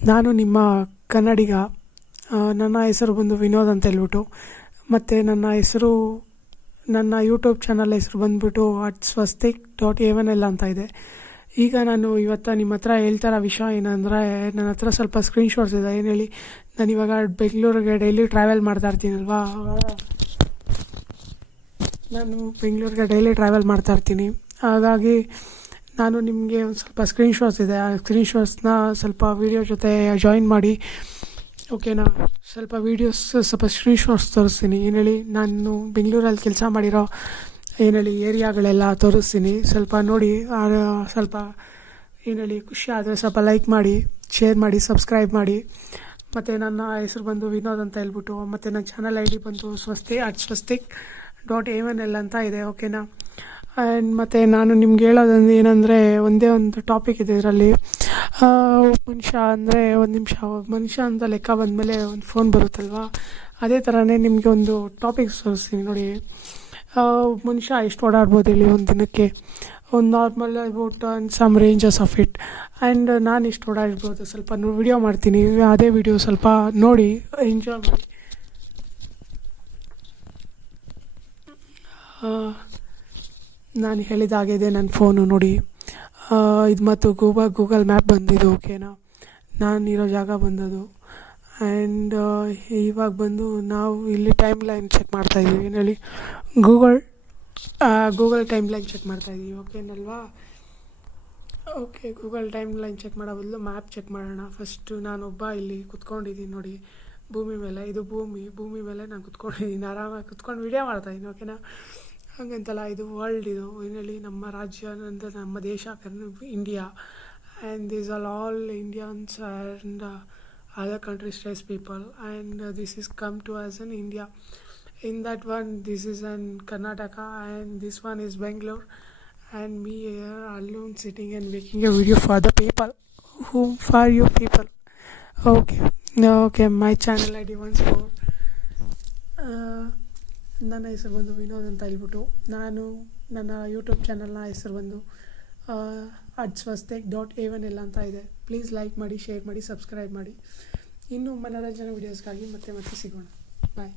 ನಾನು ನಿಮ್ಮ ಕನ್ನಡಿಗ. ನನ್ನ ಹೆಸರು ಬಂದು ವಿನೋದ್ ಅಂತ ಹೇಳ್ಬಿಟ್ಟು, ಮತ್ತು ನನ್ನ ಯೂಟ್ಯೂಬ್ ಚಾನಲ್ ಹೆಸರು ಬಂದುಬಿಟ್ಟು @swastik.avanel ಅಂತ ಇದೆ. ಈಗ ನಾನು ಇವತ್ತು ನಿಮ್ಮ ಹತ್ರ ಹೇಳ್ತಾರೋ ವಿಷಯ ಏನಂದರೆ, ನನ್ನ ಹತ್ರ ಸ್ವಲ್ಪ ಸ್ಕ್ರೀನ್ಶಾಟ್ಸ್ ಇದೆ. ಏನು ಹೇಳಿ, ನಾನಿವಾಗ ಬೆಂಗಳೂರಿಗೆ ಡೈಲಿ ಟ್ರಾವೆಲ್ ಮಾಡ್ತಾ ಇರ್ತೀನಲ್ವಾ, ಹಾಗಾಗಿ ನಾನು ನಿಮಗೆ ಒಂದು ಸ್ವಲ್ಪ ಸ್ಕ್ರೀನ್ಶಾಟ್ಸ್ ಇದೆ. ಆ ಸ್ಕ್ರೀನ್ಶಾಟ್ಸ್ನ ಸ್ವಲ್ಪ ವೀಡಿಯೋ ಜೊತೆ ಜಾಯಿನ್ ಮಾಡಿ, ಓಕೆನಾ? ಸ್ವಲ್ಪ ವೀಡಿಯೋಸ್, ಸ್ವಲ್ಪ ಸ್ಕ್ರೀನ್ಶಾಟ್ಸ್ ತೋರಿಸ್ತೀನಿ. ಏನು ಹೇಳಿ, ನಾನು ಬೆಂಗಳೂರಲ್ಲಿ ಕೆಲಸ ಮಾಡಿರೋ ಏರಿಯಾಗಳೆಲ್ಲ ತೋರಿಸ್ತೀನಿ. ಸ್ವಲ್ಪ ನೋಡಿ, ಸ್ವಲ್ಪ ಏನು ಹೇಳಿ, ಖುಷಿ ಆದರೆ ಸ್ವಲ್ಪ ಲೈಕ್ ಮಾಡಿ, ಶೇರ್ ಮಾಡಿ, ಸಬ್ಸ್ಕ್ರೈಬ್ ಮಾಡಿ. ಮತ್ತು ನನ್ನ ಹೆಸರು ಬಂದು ವಿನೋದ್ ಅಂತ ಹೇಳ್ಬಿಟ್ಟು, ಮತ್ತು ನನ್ನ ಚಾನಲ್ ID ಬಂದು swastik.avanel ಅಂತ ಇದೆ, ಓಕೆನಾ? ಆ್ಯಂಡ್ ಮತ್ತು ನಾನು ನಿಮ್ಗೆ ಹೇಳೋದೊಂದು ಏನಂದರೆ, ಒಂದೇ ಒಂದು ಟಾಪಿಕ್ ಇದೆ ಇದರಲ್ಲಿ. ಮನುಷ್ಯ ಅಂತ ಲೆಕ್ಕ ಬಂದಮೇಲೆ ಒಂದು ಫೋನ್ ಬರುತ್ತಲ್ವ, ಅದೇ ಥರನೇ ನಿಮಗೆ ಒಂದು ಟಾಪಿಕ್ಸ್ ತೋರಿಸ್ತೀನಿ ನೋಡಿ. ಮನುಷ್ಯ ಎಷ್ಟು ಓಡಾಡ್ಬೋದು ಹೇಳಿ ಒಂದು ದಿನಕ್ಕೆ? ಒಂದು normal about some ranges of it. And ನಾನು ಇಷ್ಟು ಓಡಾಡಿರ್ಬೋದು, ಸ್ವಲ್ಪ ವಿಡಿಯೋ ಮಾಡ್ತೀನಿ. ಅದೇ ವಿಡಿಯೋ ಸ್ವಲ್ಪ ನೋಡಿ, ಎಂಜಾಯ್ ಮಾಡಿ. ನಾನು ಹೇಳಿದಾಗಿದೆ ನನ್ನ ಫೋನು ನೋಡಿ. ಇದು ಮತ್ತು ಗೂಗಲ್ ಮ್ಯಾಪ್ ಬಂದಿದ್ದು, ಓಕೆನಾ? ನಾನಿರೋ ಜಾಗ ಬಂದದು. ಆ್ಯಂಡ್ ಇವಾಗ ಬಂದು ನಾವು ಇಲ್ಲಿ ಟೈಮ್ ಲೈನ್ ಚೆಕ್ ಮಾಡ್ತಾಯಿದ್ದೀವಿ. ಏನು ಹೇಳಿ, ಗೂಗಲ್ ಟೈಮ್ ಲೈನ್ ಚೆಕ್ ಮಾಡ್ತಾಯಿದ್ದೀವಿ, ಓಕೆನಲ್ವಾ? Okay, Google timeline check ಮಾಡೋ ಬದಲು ಮ್ಯಾಪ್ ಚೆಕ್ ಮಾಡೋಣ. ಫಸ್ಟು ನಾನೊಬ್ಬ ಇಲ್ಲಿ ಕುತ್ಕೊಂಡಿದ್ದೀನಿ ನೋಡಿ, ಭೂಮಿ ಮೇಲೆ. ಇದು ಭೂಮಿ ಮೇಲೆ ನಾನು ಕುತ್ಕೊಂಡಿದ್ದೀನಿ, ಆರಾಮಾಗಿ ಕುತ್ಕೊಂಡು ವಿಡಿಯೋ ಮಾಡ್ತಾಯಿದ್ದೀನಿ, ಓಕೆನಾ? ಹಂಗಂತಲ್ಲ, ಇದು ವರ್ಲ್ಡ್. ಇದು ಏನು ಹೇಳಿ, ನಮ್ಮ ರಾಜ್ಯ ಅಂದರೆ ನಮ್ಮ ದೇಶ India. And these are all Indians and other countries states people, and this is come to as an India. In that one, this is an Karnataka, and this one is Bangalore, and me here alone sitting and making a video for the people. For you people. Okay, my channel ID once more. ನನ್ನ ಹೆಸರು ಬಂದು ವಿನೋದ್ ಅಂತ ಹೇಳ್ಬಿಟ್ಟು, ನಾನು ನನ್ನ ಯೂಟ್ಯೂಬ್ ಚಾನಲ್ನ ಹೆಸರು ಬಂದು @swastik.avanel ಅಂತ ಇದೆ. ಪ್ಲೀಸ್ ಲೈಕ್ ಮಾಡಿ, ಶೇರ್ ಮಾಡಿ, ಸಬ್ಸ್ಕ್ರೈಬ್ ಮಾಡಿ. ಇನ್ನೂ ಮನೋರಂಜನೆ ವೀಡಿಯೋಸ್ಗಾಗಿ ಮತ್ತೆ ಸಿಗೋಣ. ಬಾಯ್.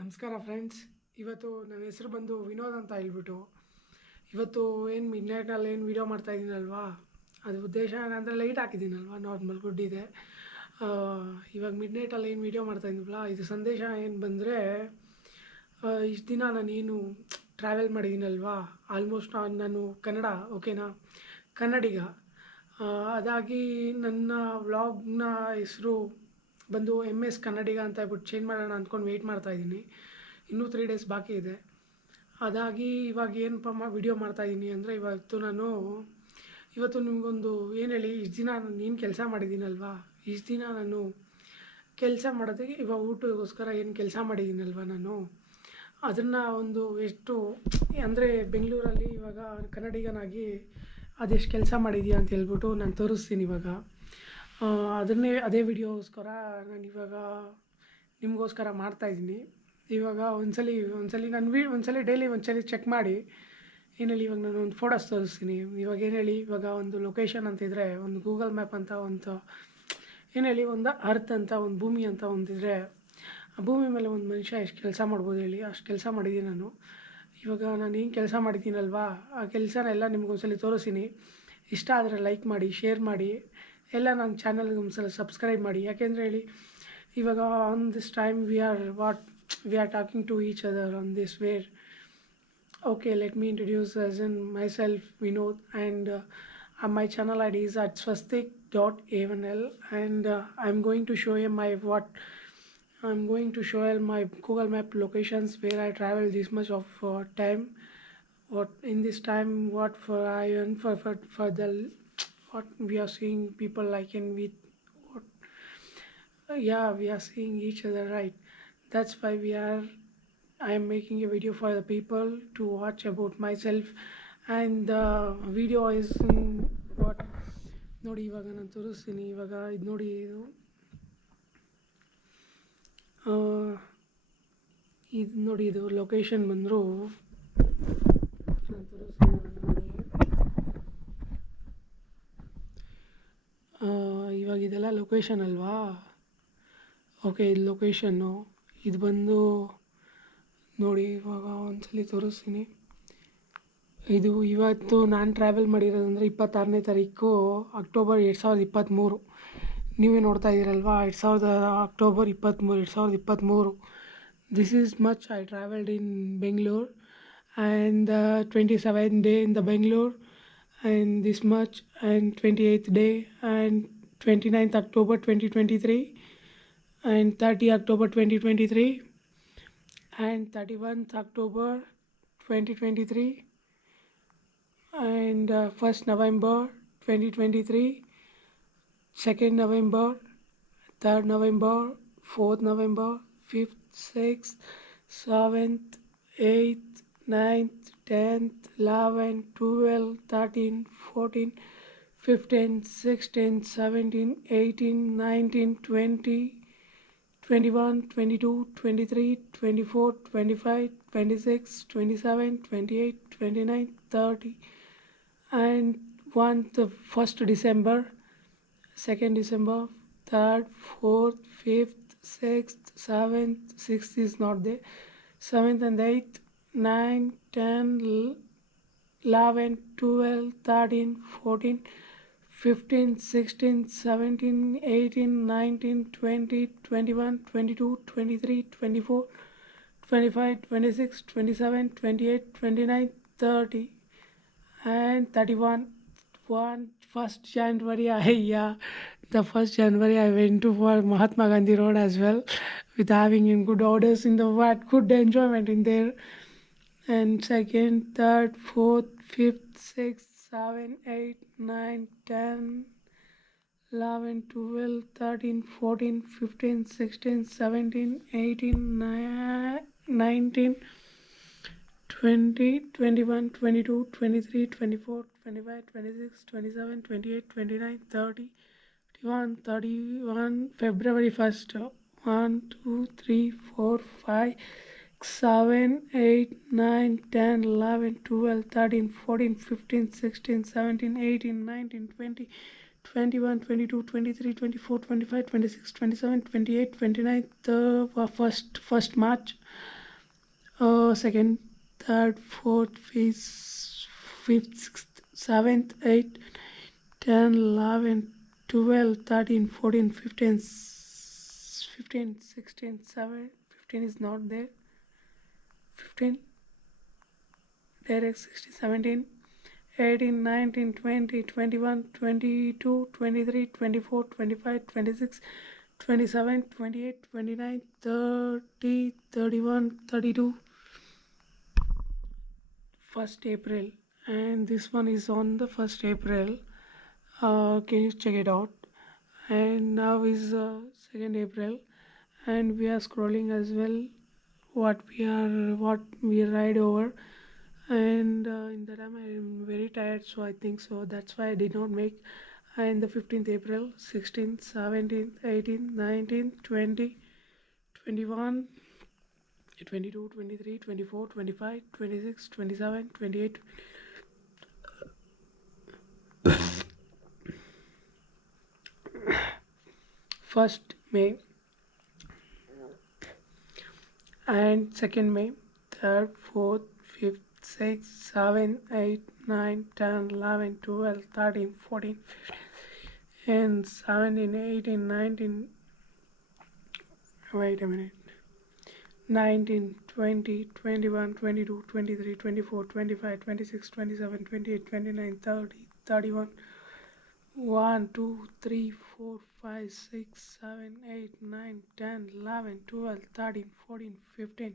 ನಮಸ್ಕಾರ ಫ್ರೆಂಡ್ಸ್. ಇವತ್ತು ನನ್ನ ಹೆಸರು ಬಂದು ವಿನೋದ್ ಅಂತ ಹೇಳ್ಬಿಟ್ಟು, ಇವತ್ತು ಏನು ಮಿಡ್ನೈಟ್ನಲ್ಲಿ ಏನು ವೀಡಿಯೋ ಮಾಡ್ತಾಯಿದ್ದೀನಲ್ವಾ, ಅದು ಉದ್ದೇಶ ಏನಂದರೆ ಲೈಟ್ ಹಾಕಿದ್ದೀನಲ್ವ, ನಾರ್ಮಲ್ ಗುಡ್ ಇದೆ. ಇವಾಗ ಮಿಡ್ನೈಟಲ್ಲಿ ಏನು ವೀಡಿಯೋ ಮಾಡ್ತಾಯಿದ್ದೀನಲ್ಲ, ಇದು ಸಂದೇಶ ಏನು ಬಂದರೆ, ಇಷ್ಟು ದಿನ ನಾನೇನು ಟ್ರಾವೆಲ್ ಮಾಡಿದ್ದೀನಲ್ವಾ, ಆಲ್ಮೋಸ್ಟ್ ನಾನು ಕನ್ನಡ, ಓಕೆನಾ, ಕನ್ನಡಿಗ. ಅದಾಗಿ ನನ್ನ ವ್ಲಾಗ್ನ ಹೆಸರು ಬಂದು MS ಕನ್ನಡಿಗ ಅಂತ ಹೇಳ್ಬಿಟ್ಟು ಚೇಂಜ್ ಮಾಡೋಣ ಅಂದ್ಕೊಂಡು ವೆಯ್ಟ್ ಮಾಡ್ತಾಯಿದ್ದೀನಿ. ಇನ್ನೂ 3 days ಬಾಕಿ ಇದೆ. ಅದಾಗಿ ಇವಾಗ ಏನಪ್ಪ ವಿಡಿಯೋ ಮಾಡ್ತಾಯಿದ್ದೀನಿ ಅಂದರೆ, ಇವತ್ತು ನಿಮಗೊಂದು ಏನು ಹೇಳಿ, ಇಷ್ಟು ದಿನ ನಾನು ಏನು ಕೆಲಸ ಮಾಡಿದ್ದೀನಲ್ವಾ, ಇಷ್ಟು ದಿನ ನಾನು ಕೆಲಸ ಮಾಡೋದಕ್ಕೆ, ಇವಾಗ ಊಟಕ್ಕೋಸ್ಕರ ಏನು ಕೆಲಸ ಮಾಡಿದ್ದೀನಲ್ವ ನಾನು, ಅದನ್ನು ಒಂದು ಎಷ್ಟು ಅಂದರೆ ಬೆಂಗಳೂರಲ್ಲಿ ಇವಾಗ ಕನ್ನಡಿಗನಾಗಿ ಅದೆಷ್ಟು ಕೆಲಸ ಮಾಡಿದೀಯಾ ಅಂತ ಹೇಳ್ಬಿಟ್ಟು ನಾನು ತೋರಿಸ್ತೀನಿ ಇವಾಗ. ಅದೇ ವಿಡಿಯೋಗೋಸ್ಕರ ನಾನು ಇವಾಗ ನಿಮಗೋಸ್ಕರ ಮಾಡ್ತಾಯಿದ್ದೀನಿ. ಇವಾಗ ಒಂದ್ಸಲಿ ನಾನು ಡೈಲಿ ಚೆಕ್ ಮಾಡಿ, ಏನು ಹೇಳಿ, ಇವಾಗ ನಾನು ಒಂದು ಫೋಟೋಸ್ ತೋರಿಸ್ತೀನಿ. ಇವಾಗ ಏನು ಹೇಳಿ, ಇವಾಗ ಒಂದು ಲೊಕೇಶನ್ ಅಂತಿದ್ರೆ, ಒಂದು ಗೂಗಲ್ ಮ್ಯಾಪ್ ಅಂತ ಒಂದು ಏನು ಹೇಳಿ, ಒಂದು ಅರ್ತ್ ಅಂತ ಒಂದು ಭೂಮಿ ಅಂತ ಒಂದಿದ್ರೆ, ಆ ಭೂಮಿ ಮೇಲೆ ಒಂದು ಮನುಷ್ಯ ಎಷ್ಟು ಕೆಲಸ ಮಾಡ್ಬೋದು ಹೇಳಿ, ಅಷ್ಟು ಕೆಲಸ ಮಾಡಿದ್ದೀನಿ ನಾನು. ಇವಾಗ ನಾನು ಏನು ಕೆಲಸ ಮಾಡಿದ್ದೀನಲ್ವಾ, ಆ ಕೆಲಸನೆಲ್ಲ ನಿಮ್ಗೊಂದ್ಸಲಿ ತೋರಿಸ್ತೀನಿ. ಇಷ್ಟ ಆದರೆ ಲೈಕ್ ಮಾಡಿ, ಶೇರ್ ಮಾಡಿ, ಎಲ್ಲ ನನ್ನ ಚಾನಲ್ಗೆ ಒಂದ್ಸಲ ಸಬ್ಸ್ಕ್ರೈಬ್ ಮಾಡಿ. ಯಾಕೆಂದರೆ ಹೇಳಿ, ಇವಾಗ on this time we are talking to each other on this where. Okay, let me introduce myself, Vinod, and my channel ID is @swastik.avanel, and I'm going to show you my Google Map locations where I travel this much of time. What in this time, what for I earn for the what we are seeing people like in with what, yeah, we are seeing each other, right? That's why I am making a video for the people to watch about myself, and the video is what ನೋಡಿ. ಇವಾಗ ನಾನು ತೋರಿಸ್ತೀನಿ. ಇವಾಗ ಇದು ನೋಡಿ, ಇದು ನೋಡಿ, ಇದು ಲೊಕೇಶನ್ ಬಂದರು ನಾನು ತೋರಿಸ್ತೀನಿ. ಇದೆಲ್ಲ ಲೊಕೇಶನ್ ಅಲ್ವಾ? ಓಕೆ, ಇದು ಲೊಕೇಶನ್ನು. ಇದು ಬಂದು ನೋಡಿ, ಇವಾಗ ಒಂದ್ಸಲಿ ತೋರಿಸ್ತೀನಿ. ಇದು ಇವತ್ತು ನಾನು ಟ್ರಾವೆಲ್ ಮಾಡಿರೋದಂದರೆ 26ನೇ ತಾರೀಕು ಅಕ್ಟೋಬರ್ 2023. ನೀವೇ ನೋಡ್ತಾ ಇದ್ದೀರಲ್ವಾ, ಅಕ್ಟೋಬರ್ 23, 2023. This is much I traveled in Bangalore, and the 27th day in the Bangalore, and this much, and 28th day, and 29th October 2023, and 30 October 2023, and 31st October 2023, and 1st November 2023, 2nd November, 3rd November, 4th November, 5th, 6th, 7th, 8th, 9th, 10th, 11th, 12th, 13th, 14th, 15th, 16th, 17th, 18th, 19th, 20, 21, 22, 23, 24, 25, 26, 27, 28, 29, 30, and 1st December, 2nd December, 3rd, 4th, 5th, 6th, 7th, 6th is not there, 7th and 8th, 9, 10, 11, 12, 13, 14, 15, 16, 17, 18, 19, 20, 21, 22, 23, 24, 25, 26, 27, 28, 29, 30, and 31. 1st January, the 1st January I went to for Mahatma Gandhi Road as well, with having in good orders in the good enjoyment in there. And 2nd, 3rd, 4th, 5th, 6th, 7, 8, 9, 10, 11, 12, 13, 14, 15, 16, 17, 18, 19, 20, 21, 22, 23, 24, 25, 26, 27, 28, 29, 30, 31, February 1st. 1, 2, 3, 4, 5, 7, 8, 9, 10, 11, 12, 13, 14, 15, 16, 17, 18, 19, 20, 21, 22, 23, 24, 25, 26, 27, 28, 29, 1st March, 2nd, 3rd, 4th, 5th, 6th, 7th, 8th, 10, 11, 12, 13, 14, 15, 16, 7, 15 is not there, 15, direct 16, 17, 18, 19, 20, 21, 22, 23, 24, 25, 26, 27, 28, 29, 30, 31, 32, 1st April, and this one is on the 1st April. Can you check it out? And now is 2nd April, and we are scrolling as well what we ride over, and in the time I am very tired, so I think so that's why I did not make. And the 15th April, 16th, 17th, 18th, 19th, 20, 21, 22, 23, 24, 25, 26, 27, 28, 1st May, and 2nd May, 3rd, 4th, 5th, 6th, 7th, 8th, 9, 10, 11, 12, 13, 14, 15, and 17, 18, 19, wait a minute, 19, 20, 21, 22, 23, 24, 25, 26, 27, 28, 29, 30, 31, 1, 2, 3, 4, 5, 6, 7, 8, 9, 10, 11, 12, 13, 14, 15,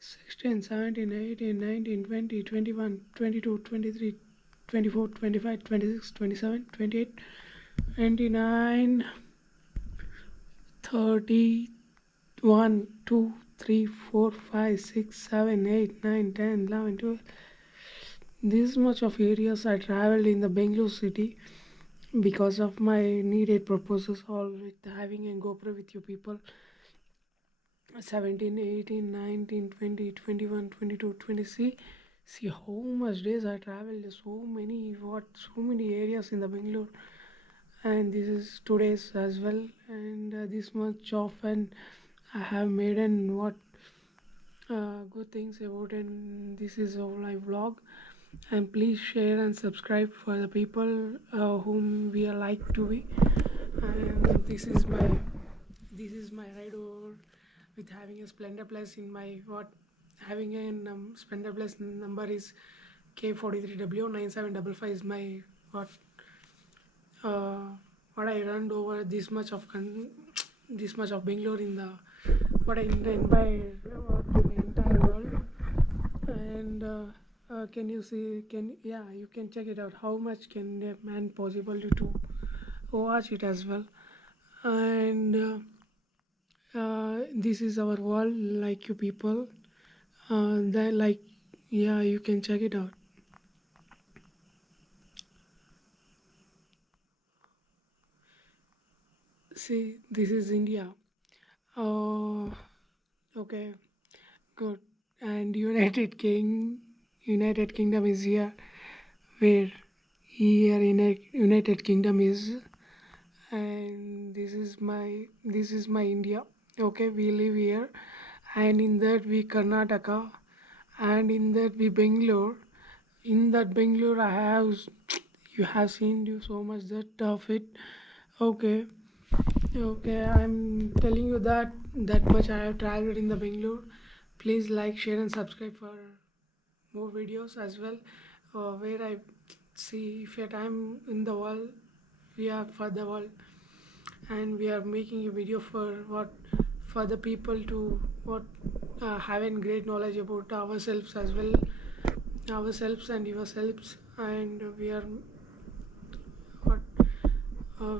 16, 17, 18, 19, 20, 21, 22, 23, 24, 25, 26, 27, 28, 29, 30, 1, 2, 3, 4, 5, 6, 7, 8, 9, 10, 11, 12. This much of areas I traveled in the Bangalore city because of my needed purposes, all with having a GoPro with you people. 17, 18, 19, 20, 21, 22, 20. See how much days I traveled. So many areas in the Bangalore, and this is today's as well. And this much often I have made and what good things about, and this is all I vlog. And please share and subscribe for the people whom we are like to be. And this is my ride over with having a Splendor Plus in my what having a Splendor Plus number is K43W9755 is my what uh, what I run over this much of this much of Bangalore in the what I intend by in the entire world. And can you see, can, yeah, you can check it out how much can a man possible to watch it as well. And this is our world, like you people, that like, yeah, you can check it out. See, this is India. Oh, okay, good. And United Kingdom is here, where here in United Kingdom is, and this is my India. Okay, we live here, and in that we Karnataka, and in that we Bangalore. In that Bangalore, I have you have seen you so much that of it. Okay, okay, I'm telling you that much I have traveled in the Bangalore. Please like, share, and subscribe for more videos as well, where I see if yet I'm in the world, we are for the world, and we are making a video for what for the people to what having great knowledge about ourselves as well, ourselves and yourselves, and what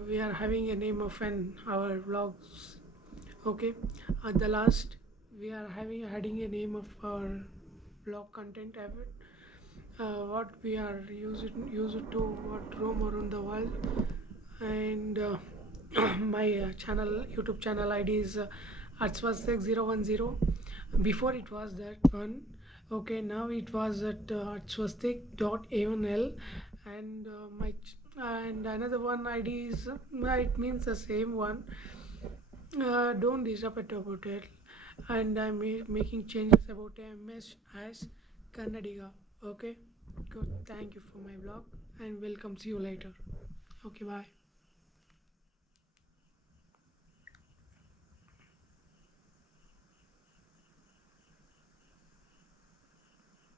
we are having a name of an our vlogs. Okay, at the last we are adding a name of our vlog content ever, what we are used to what roam around the world. And my channel YouTube channel ID is Artswastik010. Before it was that one. Okay, now it was at artswastik.a1l, and and another one ID is it means the same one. Don't disappoint about it, and I'm making changes about MS as Kannadiga. Okay, good. Thank you for my vlog, and welcome. See you later. Okay, bye.